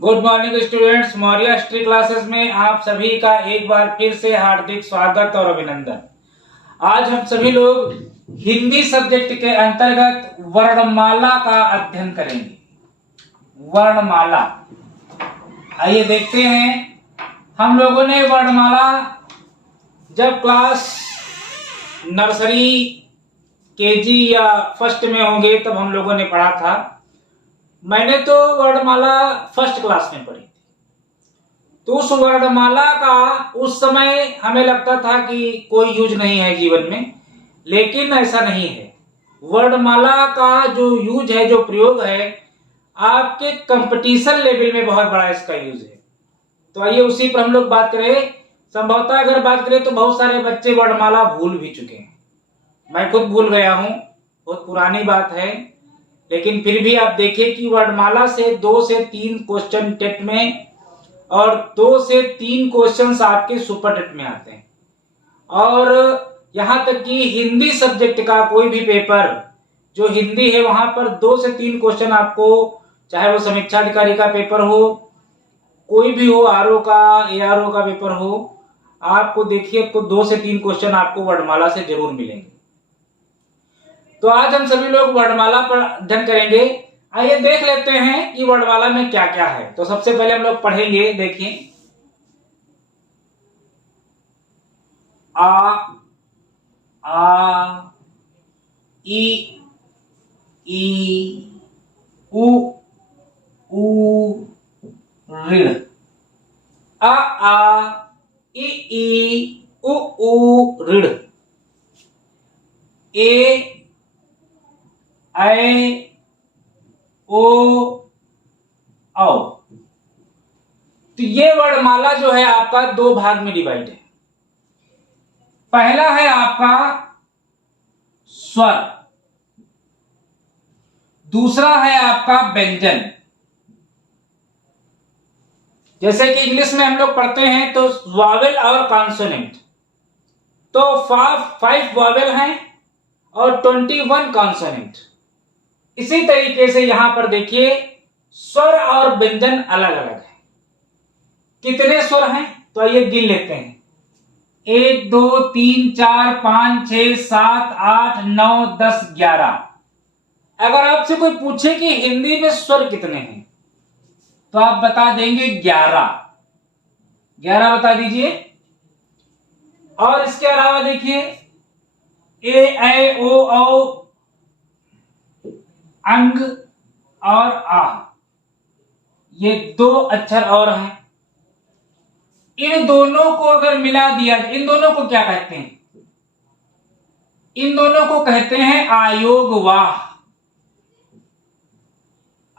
Good morning students, Maurya history classes में आप सभी का एक बार फिर से हार्दिक स्वागत और अभिनंदन। आज हम सभी लोग हिंदी सब्जेक्ट के अंतर्गत वर्णमाला का अध्ययन करेंगे। वर्णमाला, आइए देखते हैं। हम लोगों ने वर्णमाला जब क्लास नर्सरी केजी या फर्स्ट में होंगे तब हम लोगों ने पढ़ा था। मैंने तो वर्णमाला फर्स्ट क्लास में पढ़ी थी, तो उस वर्णमाला का उस समय हमें लगता था कि कोई यूज नहीं है जीवन में, लेकिन ऐसा नहीं है। वर्णमाला का जो यूज है, जो प्रयोग है, आपके कंपटीशन लेवल में बहुत बड़ा इसका यूज है। तो आइए उसी पर हम लोग बात करें। संभवतः अगर बात करें तो बहुत सारे बच्चे वर्णमाला भूल भी चुके हैं। मैं खुद भूल गया हूं, बहुत पुरानी बात है, लेकिन फिर भी आप देखिए कि वर्णमाला से 2 से 3 क्वेश्चन टेट में और 2 से 3 क्वेश्चंस आपके सुपर टेट में आते हैं। और यहां तक कि हिंदी सब्जेक्ट का कोई भी पेपर जो हिंदी है, वहां पर 2 से 3 क्वेश्चन आपको, चाहे वो समीक्षा अधिकारी का पेपर हो, कोई भी हो, आरओ का, एआरओ का पेपर हो, आपको देखिए आपको 2 से 3 क्वेश्चन आपको वर्णमाला से जरूर मिलेंगे। तो आज हम सभी लोग वर्णमाला पर अध्ययन करेंगे। आइए देख लेते हैं कि वर्णमाला में क्या क्या है। तो सबसे पहले हम लोग पढ़ेंगे, देखिए, आ ई उ ऋण। ई उ ऋण। ए ऐ ओ औ। तो ये वर्णमाला जो है आपका 2 भाग में डिवाइड है। पहला है आपका स्वर, दूसरा है आपका व्यंजन। जैसे कि इंग्लिश में हम लोग पढ़ते हैं तो वॉवेल और कॉन्सोनेंट, तो 5 वॉवेल हैं और 21 कॉन्सोनेंट। इसी तरीके से यहां पर देखिए स्वर और व्यंजन अलग अलग है। कितने स्वर हैं तो आइए गिन लेते हैं। 1 2 3 4 5 6 7 8 9 10 11। अगर आपसे कोई पूछे कि हिंदी में स्वर कितने हैं तो आप बता देंगे 11। 11 बता दीजिए। और इसके अलावा देखिए ए ऐ ओ औ, अंग और आ, ये 2 अक्षर और हैं। इन दोनों को अगर मिला दिया, इन दोनों को क्या कहते हैं? इन दोनों को कहते हैं आयोगवाह।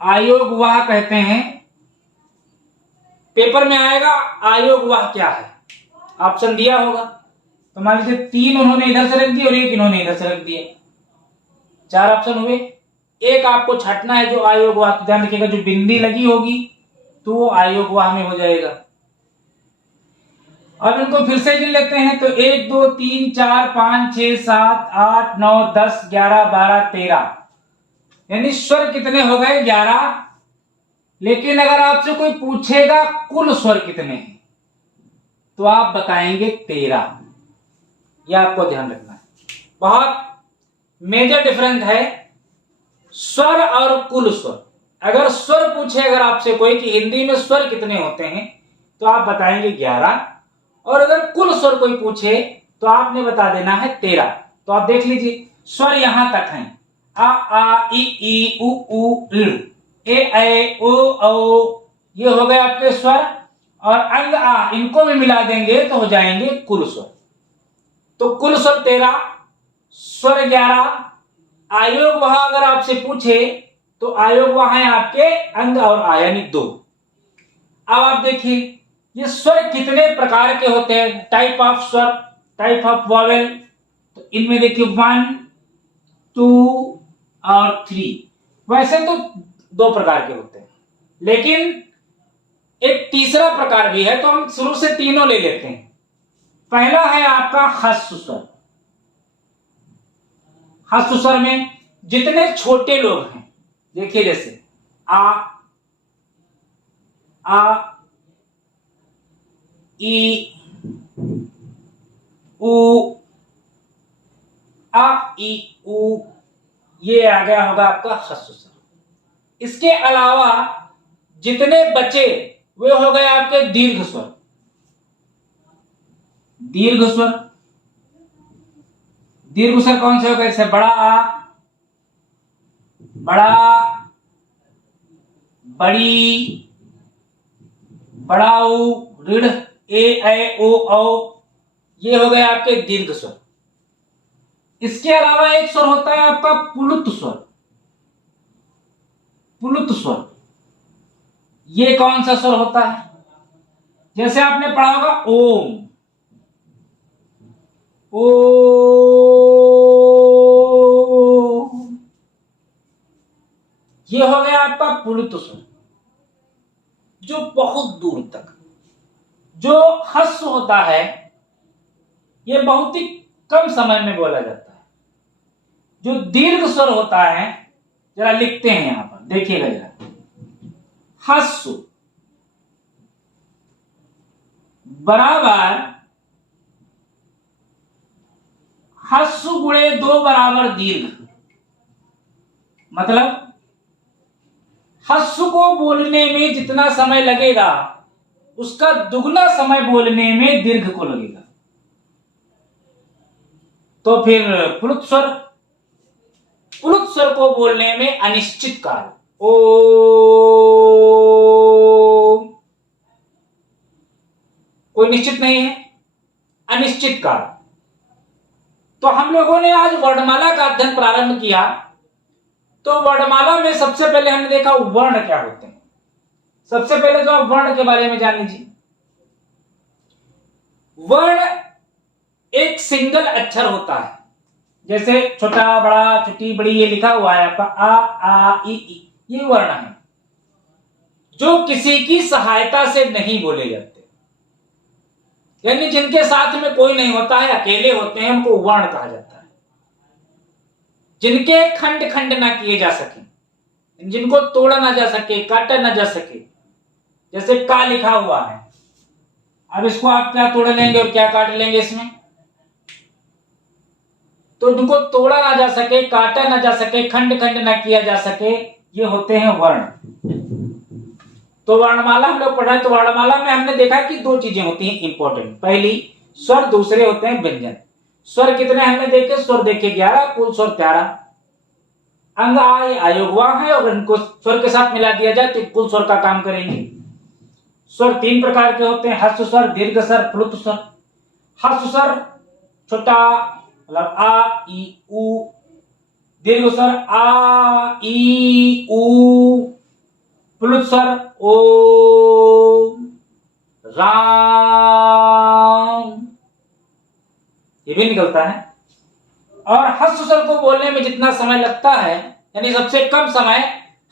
आयोगवाह कहते हैं। पेपर में आएगा आयोगवाह क्या है, ऑप्शन दिया होगा। तो मान लीजिए 3 उन्होंने इधर से रख दिया और 1 इन्होंने इधर से रख दिया, 4 ऑप्शन हुए। एक आपको छाटना है जो आयोगवाह, ध्यान रखिएगा, जो बिंदी लगी होगी तो वो आयोगवाह में हो जाएगा। अब इनको फिर से गिन लेते हैं तो 1 2 3 4 5 6 7 8 9 10 11 12 13, यानी स्वर कितने हो गए? 11। लेकिन अगर आपसे कोई पूछेगा कुल स्वर कितने हैं तो आप बताएंगे 13। यह आपको ध्यान रखना है, बहुत मेजर डिफरेंस है स्वर और कुल स्वर। अगर स्वर पूछे अगर आपसे कोई कि हिंदी में स्वर कितने होते हैं तो आप बताएंगे 11, और अगर कुल स्वर कोई पूछे तो आपने बता देना है 13। तो आप देख लीजिए स्वर यहां तक हैं, आ ई उ ऋ, ए ऐ ओ औ, ये हो गए आपके स्वर। और अंग आ, इनको भी मिला देंगे तो हो जाएंगे कुल स्वर। तो कुल स्वर 13, स्वर 11। आयोगवाह अगर आपसे पूछे तो आयोगवाह है आपके अंग और आ, यानी 2। अब आप देखिए ये स्वर कितने प्रकार के होते हैं, टाइप ऑफ स्वर, टाइप ऑफ वॉवेल। तो इनमें देखिए 1 2 और 3। वैसे तो 2 प्रकार के होते हैं, लेकिन एक तीसरा प्रकार भी है, तो हम शुरू से तीनों ले लेते हैं। पहला है आपका ह्रस्व स्वर। ह्रस्व स्वर में जितने छोटे लोग हैं, देखिए जैसे आ आ ई उ आ ई उ, ये आ गया होगा आपका ह्रस्व स्वर। इसके अलावा जितने बचे वे हो गए आपके दीर्घ स्वर। दीर्घ स्वर, दीर्घ स्वर कौन से हो गए? जैसे बड़ा आ, बड़ा, बड़ी, बड़ाऊ, ऋढ़ ए ऐ ओ औ, ये हो गए आपके दीर्घ स्वर। इसके अलावा एक स्वर होता है आपका पुलुत स्वर। पुलुत स्वर, ये कौन सा स्वर होता है? जैसे आपने पढ़ा होगा ओम, ओ, ये हो गया आपका पुलुत स्वर, जो बहुत दूर तक। जो ह्रस्व होता है ये बहुत ही कम समय में बोला जाता है। जो दीर्घ स्वर होता है, जरा लिखते हैं यहां पर, देखिएगा जरा। ह्रस्व बराबर ह्रस्व गुणे 2 बराबर दीर्घ। मतलब ह्रस्व को बोलने में जितना समय लगेगा उसका दुगना समय बोलने में दीर्घ को लगेगा। तो फिर प्लुत स्वर, प्लुत स्वर को बोलने में अनिश्चित काल, ओ, कोई निश्चित नहीं है, अनिश्चित काल। तो हम लोगों ने आज वर्णमाला का अध्ययन प्रारंभ किया। तो वर्णमाला में सबसे पहले हमने देखा वर्ण क्या होते हैं। सबसे पहले तो आप वर्ण के बारे में जान लीजिए। वर्ण एक सिंगल अक्षर होता है, जैसे छोटा, बड़ा, छोटी, बड़ी, ये लिखा हुआ है आपका आ ई, ये वर्ण है जो किसी की सहायता से नहीं बोले जाते, यानी जिनके साथ में कोई नहीं होता है, अकेले होते हैं, उनको वर्ण कहा जाता है। जिनके खंड खंड ना किए जा सके, जिनको तोड़ा ना जा सके, काटा ना जा सके, जैसे का लिखा हुआ है, अब इसको आप क्या तोड़ लेंगे और क्या काट लेंगे इसमें? तो जिनको तोड़ा ना जा सके, काटा ना जा सके, खंड खंड ना किया जा सके, ये होते हैं वर्ण। तो वर्णमाला हम लोग पढ़ा है। तो वर्णमाला में हमने देखा कि 2 चीजें होती हैं इंपॉर्टेंट। पहली स्वर, दूसरे होते हैं व्यंजन। स्वर कितने हमने देखे? स्वर देखे 11, कुल स्वर 13। अंग आय आयोगवा है और इनको स्वर के साथ मिला दिया जाए तो कुल स्वर का काम करेंगे। स्वर 3 प्रकार के होते हैं, ह्रस्व स्वर, दीर्घ स्वर, प्लुत स्वर। ह्रस्व स्वर छोटा मतलब आ ई उ, दीर्घ स्वर आ ई उ, प्लुत स्वर ओ, राम, ये भी निकलता है। और ह्रस्व स्वर को बोलने में जितना समय लगता है, यानी सबसे कम समय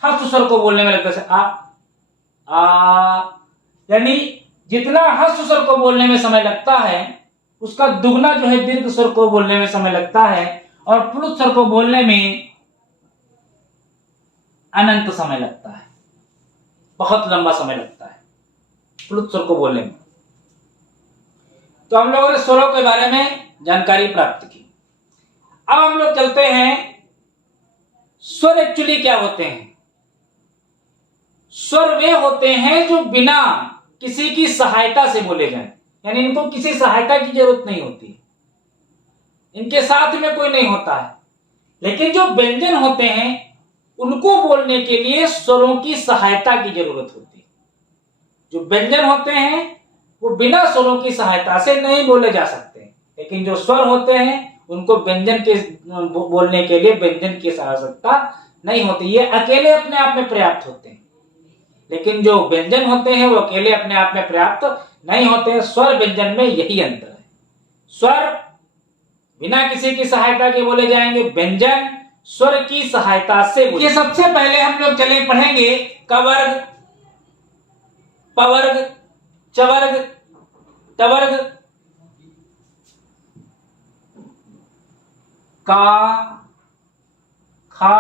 ह्रस्व स्वर को बोलने में लगता है। आ, यानी जितना ह्रस्व स्वर को बोलने में समय लगता है उसका दुगना जो है दीर्घ स्वर को बोलने में समय लगता है, और प्लुत स्वर को बोलने में अनंत समय लगता है, बहुत लंबा समय लगता है प्लुत स्वर को बोलने में। तो हम लोगों ने स्वरों के बारे में जानकारी प्राप्त की। अब हम लोग चलते हैं, स्वर एक्चुअली क्या होते हैं। स्वर वे होते हैं जो बिना किसी की सहायता से बोले जाएं, यानी इनको किसी सहायता की जरूरत नहीं होती, इनके साथ में कोई नहीं होता है। लेकिन जो व्यंजन होते हैं उनको बोलने के लिए स्वरों की सहायता की जरूरत होती है। जो व्यंजन होते हैं वो बिना स्वरों की सहायता से नहीं बोले जा सकते, लेकिन जो स्वर होते हैं उनको व्यंजन के बोलने के लिए व्यंजन की आवश्यकता नहीं होती, ये अकेले अपने आप में पर्याप्त होते हैं। लेकिन जो व्यंजन होते हैं वो अकेले अपने आप में पर्याप्त नहीं होते हैं। स्वर व्यंजन में यही अंतर है। स्वर बिना किसी की सहायता के बोले जाएंगे, व्यंजन स्वर की सहायता से। ये सबसे पहले हम लोग चले पढ़ेंगे कवर्ग, पवर्ग, चवर्ग, टवर्ग, का, खा,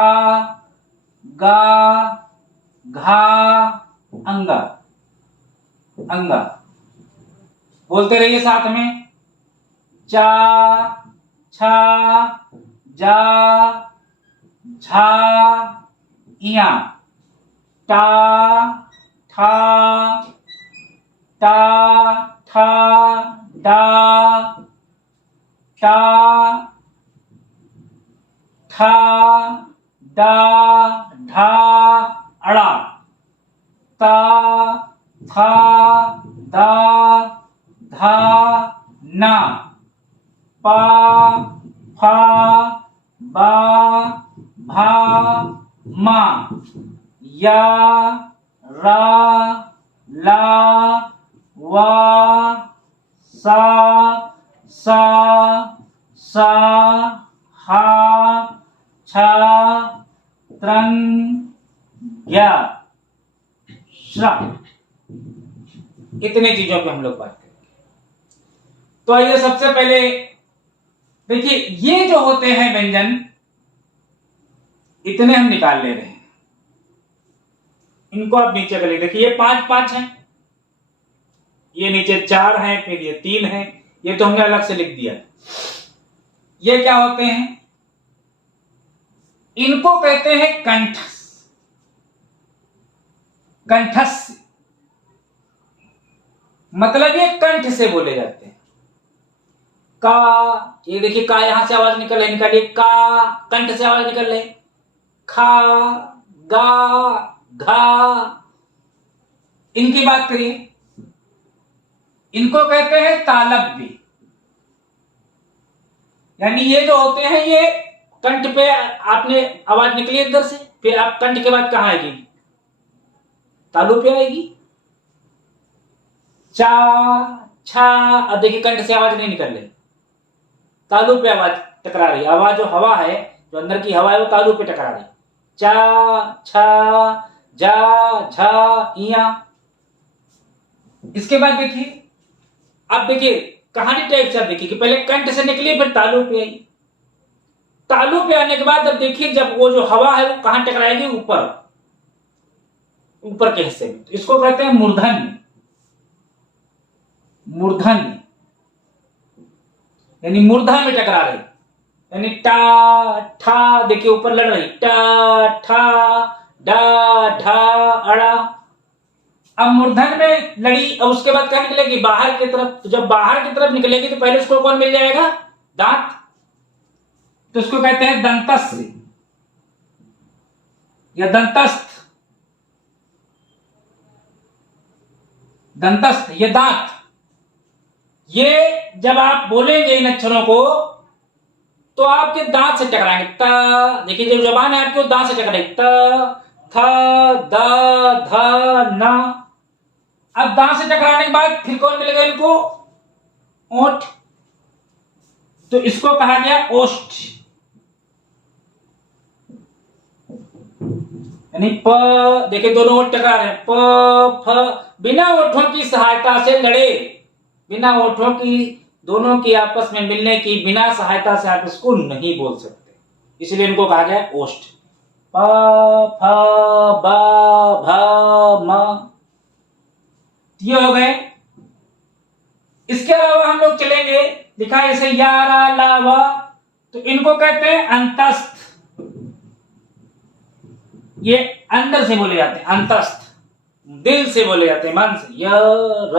गा, घा, अंगा। अंगा। बोलते रहिए साथ में, चा, छा, जा, झा, इया, टा, ठा, टा, ठा, डा, टा, ठा, डा, ढा, अड़ा, ता, था, दा, धा, ना, पा, फा, बा, भा, मा, या, रा, ला, वा, सा, सा, हा, छा, त्रन, या, श्रा। इतने चीजों पे हम लोग बात करेंगे। तो आइए सबसे पहले देखिए, ये जो होते हैं व्यंजन, इतने हम निकाल ले रहे हैं। इनको आप नीचे कर लीजिए। देखिए ये 5 5 हैं, ये नीचे 4 हैं, फिर ये 3 हैं, ये तो हमने अलग से लिख दिया। ये क्या होते हैं? इनको कहते हैं कंठस। कंठस मतलब ये कंठ से बोले जाते हैं। का, ये देखिए का यहां से आवाज निकल रही, निकालिए का, कंठ से आवाज निकल रही। खा, गा, घा, इनकी बात करिए, इनको कहते हैं तालव्य। यानी ये जो होते हैं, ये कंठ पे आपने आवाज निकली अंदर से, फिर आप कंठ के बाद कहां आएगी? तालु पे आएगी। चा, छा, अब देखिए कंठ से आवाज नहीं निकल रही, तालु पे आवाज टकरा रही। आवाज जो हवा है, जो अंदर की हवा है, वो तालु पे टकरा रही। चा, छा, जा, झा, इया। इसके बाद देखिए, अब देखिए कहानी टाइप से आप देखिए कि पहले कंठ से निकली, फिर तालु पे आई। तालु पे आने के बाद अब देखिए, जब वो जो हवा है वो कहां टकराएगी? ऊपर, ऊपर के हिस्से में। तो इसको कहते हैं मूर्धन्य। मूर्धन्य यानी मूर्धा में टकरा रही, यानी टा, ठा, देखिए ऊपर लड़ रही, टा, ठा, डा, ढा, अड़ा। अब मूर्धन्य में लड़ी, और उसके बाद क्या निकलेगी? बाहर की तरफ। तो जब बाहर की तरफ निकलेगी तो पहले उसको कौन मिल जाएगा? दांत। तो उसको कहते हैं दंतस्थ या दंतस्थ। दंतस्थ, ये दांत। ये जब आप बोलेंगे इन अक्षरों को तो आपके दांत से टकराएंगे। त, देखिए जो जबान है आपके, दांत से टकराएगी। त, थ, द, ध, न। अब दांत से टकराने के बाद फिर कौन मिलेगा इनको? ओठ। तो इसको कहा गया ओष्ठ। यानी प, देखिए दोनों ओठ टकरा रहे हैं, प, फ। बिना ओठों की सहायता से लड़े, बिना ओठों की, दोनों की आपस में मिलने की बिना सहायता से आप इसको नहीं बोल सकते, इसलिए इनको कहा गया ओष्ठ। प, फ, ब, भ, म। ये हो गए। इसके अलावा हम लोग चलेंगे, लिखा है जैसे या, रा, ला, वा, तो इनको कहते हैं अंतस्थ। ये अंदर से बोले जाते हैं, अंतस्थ, दिल से बोले जाते हैं, मन से। य, र,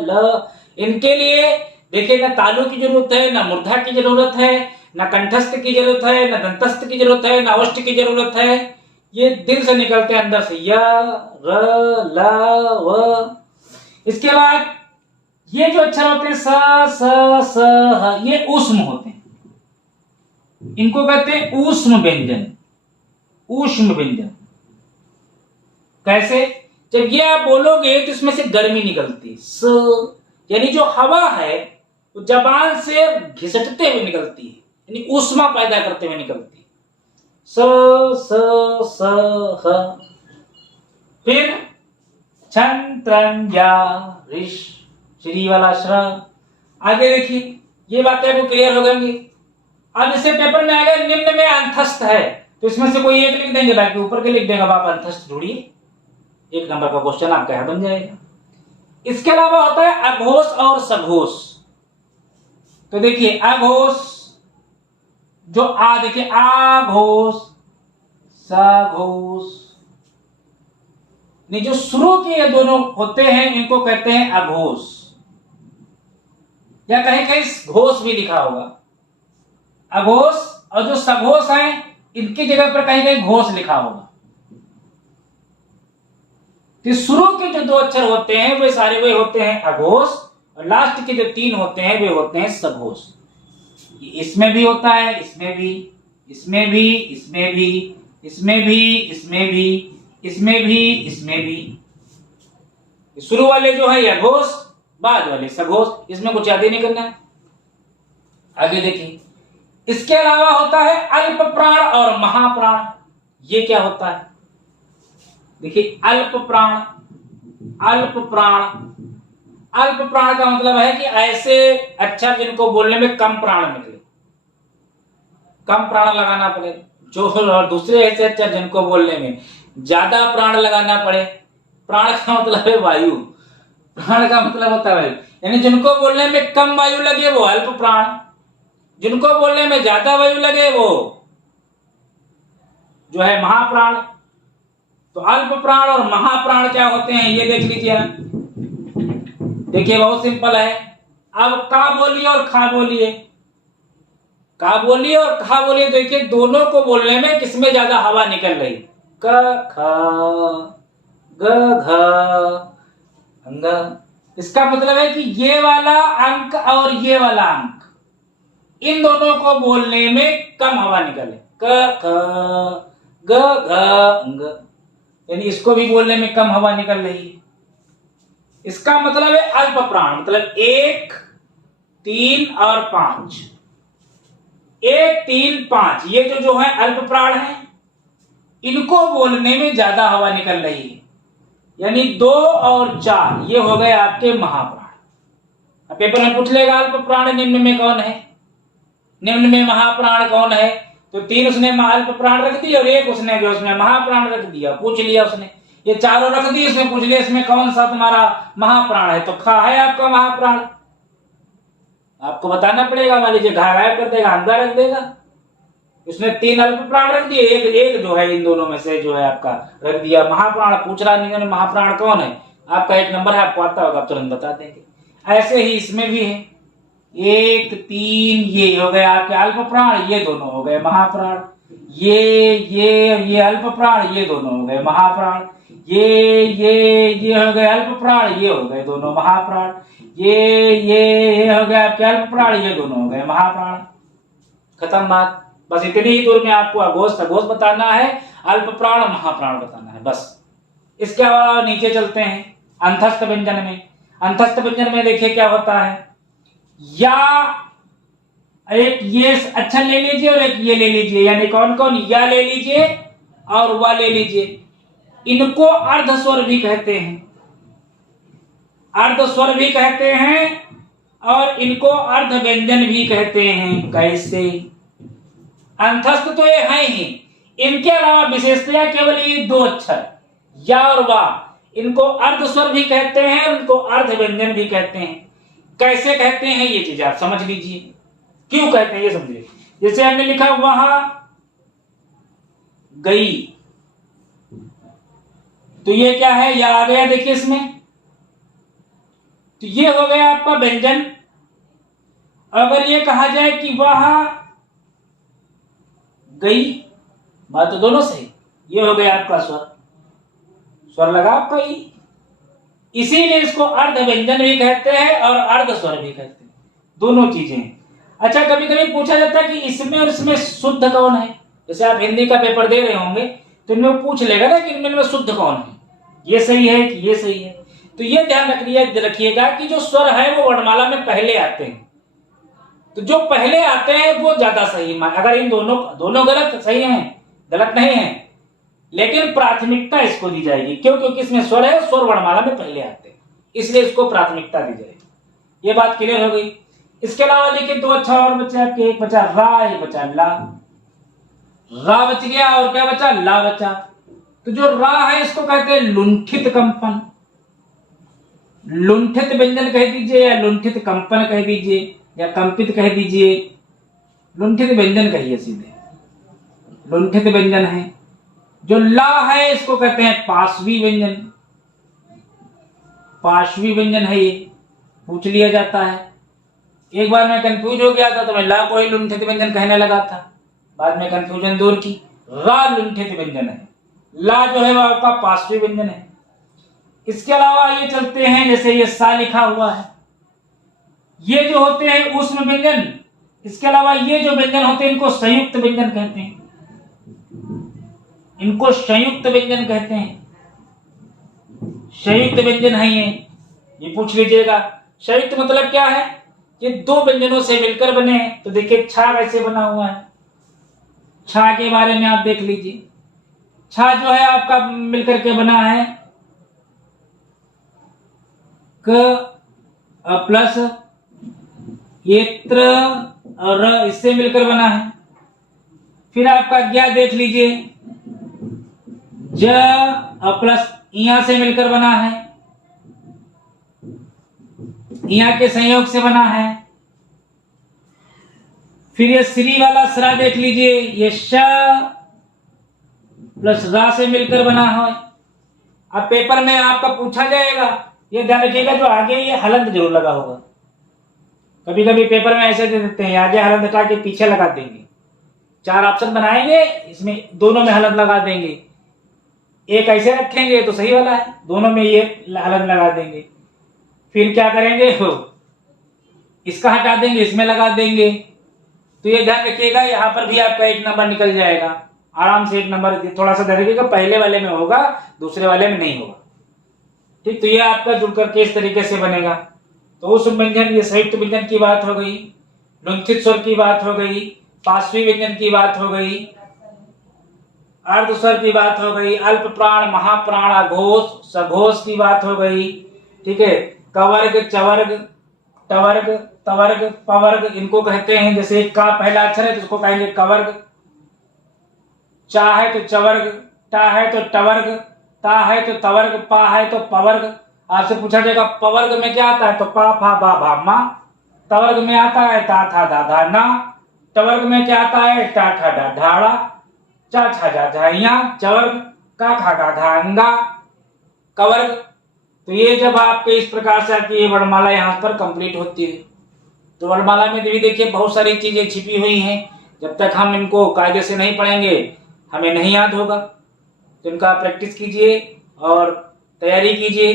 ल। इनके लिए देखिए ना तालु की जरूरत है, ना मूर्धा की जरूरत है, ना कंठस्थ की जरूरत है, ना दंतस्थ की जरूरत है, ना ओष्ठ की जरूरत है। ये दिल से निकलते हैं अंदर से। य, र, ल, व। इसके बाद ये जो अक्षर होते हैं स, स, स, ह, ये ऊष्म होते हैं। इनको कहते हैं ऊष्म व्यंजन। ऊष्म व्यंजन कैसे? जब ये आप बोलोगे तो इसमें से गर्मी निकलती है। स यानी जो हवा है वो जबान से घिसटते हुए निकलती है, यानी ऊष्मा पैदा करते हुए निकलती है। स, स, स, ह। फिर छन, त्रन, या, ऋष, श्री वाला श्र। आगे देखिए, ये बातें आपको क्लियर हो गई। अब इसे पेपर में आएगा निम्न में अंतस्थ है, तो इसमें से कोई एक लिख देंगे, बाकी ऊपर के लिख देंगे। अब आप अंतस्थ ढूंढिए, 1 नंबर का क्वेश्चन आपका यहां बन जाएगा। इसके अलावा होता है अघोष और सघोष। तो देखिए अघोष, जो आ देखिए आघोष सघोष, नहीं जो शुरू के ये दोनों होते हैं इनको कहते हैं अघोष, या कहीं कहीं घोष भी लिखा होगा अघोष, और जो सघोष हैं इनकी जगह पर कहीं कहीं घोष लिखा होगा। तो शुरू के जो दो अक्षर होते हैं वे सारे वे होते हैं अघोष, और लास्ट के जो तीन होते हैं वे होते हैं सघोष। इसमें भी होता है, इसमें भी, इसमें भी, इसमें भी, इसमें भी, इसमें भी, इसमें भी, इसमें भी। शुरू वाले जो है अघोष, बाद वाले सघोष, इसमें कुछ याद ही नहीं करना है। आगे देखिए, इसके अलावा होता है अल्प प्राण और महाप्राण। ये क्या होता है? देखिए अल्प प्राण, अल्प प्राण, अल्प प्राण का मतलब है कि ऐसे अक्षर जिनको बोलने में कम प्राण निकले, कम प्राण लगाना पड़े, जो और दूसरे ऐसे अक्षर जिनको बोलने में ज्यादा प्राण लगाना पड़े। प्राण का मतलब है वायु, प्राण का मतलब होता है वायु, यानी जिनको बोलने में कम वायु लगे वो अल्प प्राण, जिनको बोलने में ज्यादा वायु लगे वो जो है महाप्राण। तो अल्प प्राण और महाप्राण क्या होते हैं ये देख लीजिए। देखिए बहुत सिंपल है। अब का बोलिए और खा बोलिए, का बोलिए और खा बोलिए, देखिए दोनों को बोलने में किसमें ज्यादा हवा निकल रही? क ख ग घ अंग। इसका मतलब है कि ये वाला अंक और ये वाला अंक, इन दोनों को बोलने में कम हवा निकले। क ख ग घ अंग, यानी इसको भी बोलने में कम हवा निकल रही है। इसका मतलब है अल्प प्राण, मतलब 1 3 और 5, 1 3 5, ये जो है अल्प प्राण है, इनको बोलने में ज्यादा हवा निकल रही है। यानी 2 और 4 ये हो गए आपके महाप्राण। अब पेपर में पूछ लेगा अल्प प्राण निम्न में कौन है, निम्न में महाप्राण कौन है? तो 3 उसने अल्प प्राण रख दी और 1 उसने जो उसमें महाप्राण रख दिया, पूछ लिया उसने। ये चारों रख दी, उसने पूछ लिया इसमें कौन सा तुम्हारा महाप्राण है? तो खा है आपका महाप्राण। आपको बताना पड़ेगा, मान लीजिए घा गायब कर देगा, अंदर रख देगा। उसने 3 अल्प प्राण रख दिए, एक जो है इन दोनों में से जो है आपका रख दिया महाप्राण। पूछ रहा नहीं महाप्राण कौन है, आपका 1 नंबर है, आपको आता होगा, आप तुरंत बता देंगे। ऐसे ही इसमें भी है, 1 3 ये हो गए आपके अल्प प्राण, ये दोनों हो गए महाप्राण। ये अल्प प्राण, ये दोनों हो गए महाप्राण। ये हो गए अल्प प्राण, ये हो गए दोनों महाप्राण। ये हो गए आपके अल्प प्राण, ये दोनों हो गए महाप्राण। खत्म बात। बस इतनी ही दूर में आपको अघोष सघोष बताना है, अल्प प्राण महाप्राण बताना है, बस। इसके अलावा नीचे चलते हैं अंतस्थ व्यंजन में। अंतस्थ व्यंजन में देखिए क्या होता है, या एक ये अक्षर ले लीजिए और एक ये ले लीजिए, यानी कौन कौन? या ले लीजिए और वा ले लीजिए। इनको अर्ध स्वर भी कहते हैं, अर्ध स्वर भी कहते हैं, और इनको अर्ध व्यंजन भी कहते हैं। कैसे? अंतस्थ तो ये है ही, इनके अलावा विशेषतया केवल ये 2 अक्षर या और वा, इनको अर्ध स्वर भी कहते हैं, उनको अर्ध व्यंजन भी कहते हैं। कैसे कहते हैं ये चीज आप समझ लीजिए, क्यों कहते हैं ये समझिए। जैसे हमने लिखा वहां गई, तो ये क्या है? या आ गया, देखिए इसमें, तो ये हो गया आपका व्यंजन। अगर ये कहा जाए कि वह गई, बात तो दोनों सही, ये हो गया आपका स्वर, स्वर लगा आपका ही, इसीलिए इसको अर्ध व्यंजन भी कहते हैं और अर्ध स्वर भी कहते हैं, दोनों चीजें। अच्छा, कभी कभी पूछा जाता है कि इसमें और इसमें शुद्ध कौन है? जैसे आप हिंदी का पेपर दे रहे होंगे तो इनमें पूछ लेगा ना कि इनमें शुद्ध कौन है, ये सही है कि ये सही है। तो ये ध्यान रखिएगा कि जो स्वर है वो वर्णमाला में पहले आते हैं, तो जो पहले आते हैं वो ज्यादा सही। अगर इन दोनों गलत सही हैं, गलत नहीं है, लेकिन प्राथमिकता इसको दी जाएगी। क्यों? क्योंकि इसमें स्वर है, स्वर वर्णमाला में पहले आते हैं, इसलिए इसको प्राथमिकता दी जाएगी। ये बात क्लियर हो गई। इसके अलावा देखिए 2 अक्षर और बचे आपके, एक बचा रा, एक बचा ला। रा बच गया और क्या बचा? ला बचा। तो जो रा है इसको कहते हैं लुंठित कंपन, लुंठित व्यंजन कह दीजिए या लुंठित कंपन कह दीजिए या कंपित कह दीजिए, लुंठित व्यंजन कहिए सीधे, लुंठित व्यंजन है। जो ला है इसको कहते हैं पार्श्वी व्यंजन, पार्श्वी व्यंजन है ये, पूछ लिया जाता है। एक बार मैं कंफ्यूज हो गया था तो मैं ला को ही लुंठित व्यंजन कहने लगा था, बाद में कंफ्यूजन दूर की, रा लुंठित व्यंजन है, ला जो है वो आपका पार्श्वी व्यंजन है। इसके अलावा ये चलते हैं, जैसे ये सा लिखा हुआ है, ये जो होते हैं ऊष्म व्यंजन। इसके अलावा ये जो व्यंजन होते हैं इनको संयुक्त व्यंजन कहते हैं, इनको संयुक्त व्यंजन कहते हैं, संयुक्त व्यंजन है ये पूछ लीजिएगा। संयुक्त मतलब क्या है, ये दो व्यंजनों से मिलकर बने हैं। तो देखिए छा कैसे बना हुआ है, छा के बारे में आप देख लीजिए। छा जो है आपका मिलकर के बना है क प्लस ये त्र और र, इससे मिलकर बना है। फिर आपका ज्ञा देख लीजिए, ज प्लस इया से मिलकर बना है, इया के संयोग से बना है। फिर ये श्री वाला सरा देख लीजिए, ये श प्लस रा से मिलकर बना है। अब पेपर में आपका पूछा जाएगा, ये ध्यान रखिएगा, जो आगे ये हलंत जरूर लगा होगा। कभी कभी पेपर में ऐसे दे देते हैं, आगे हलंत हटा के पीछे लगा देंगे। चार ऑप्शन बनाएंगे, इसमें दोनों में हलंत लगा देंगे, एक ऐसे रखेंगे तो सही वाला है, दोनों में ये हलंत लगा देंगे। फिर क्या करेंगे, हो इसका हटा देंगे, इसमें लगा देंगे। तो ये ध्यान रखिएगा, यहाँ पर भी आपका एक नंबर निकल जाएगा आराम से। एक नंबर थोड़ा सा ध्यान रखिएगा, पहले वाले में होगा, दूसरे वाले में नहीं होगा। ठीक, तो ये आपका जुड़ करके इस तरीके से बनेगा। तो उस व्यंजन, ये संयुक्त व्यंजन की बात हो गई, लुंठित स्वर की बात हो गई, पार्श्वी व्यंजन की बात हो गई, अर्ध स्वर की बात हो गई, अल्प प्राण, महाप्राण, अघोष, सघोष की बात हो गई। ठीक है, कवर्ग, चवर्ग, टवर्ग, तवर्ग, पवर्ग इनको कहते हैं। जैसे का पहला अक्षर है तो उसको कहेंगे कवर्ग, चा है तो चवर्ग, टा है तो टवर्ग, ता है तो तवर्ग, पा है तो पवर्ग। आपसे पूछा जाएगा पवर्ग में क्या आता है, तो पा फा बा भा मा। तवर्ग में आता है ता था धा धा ना। टवर्ग में क्या आता है, टा ठा डा ढाड़ा, चा छा जा झाइया। चवर्ग, का खा गा धा अंगा, कवर्ग। तो ये जब आपके इस प्रकार से आपकी ये वर्णमाला यहाँ पर कंप्लीट होती है। तो वर्णमाला में भी देखिए बहुत सारी चीजें छिपी हुई हैं, जब तक हम इनको कायदे से नहीं पढ़ेंगे हमें नहीं याद होगा। तो इनका प्रैक्टिस कीजिए और तैयारी कीजिए।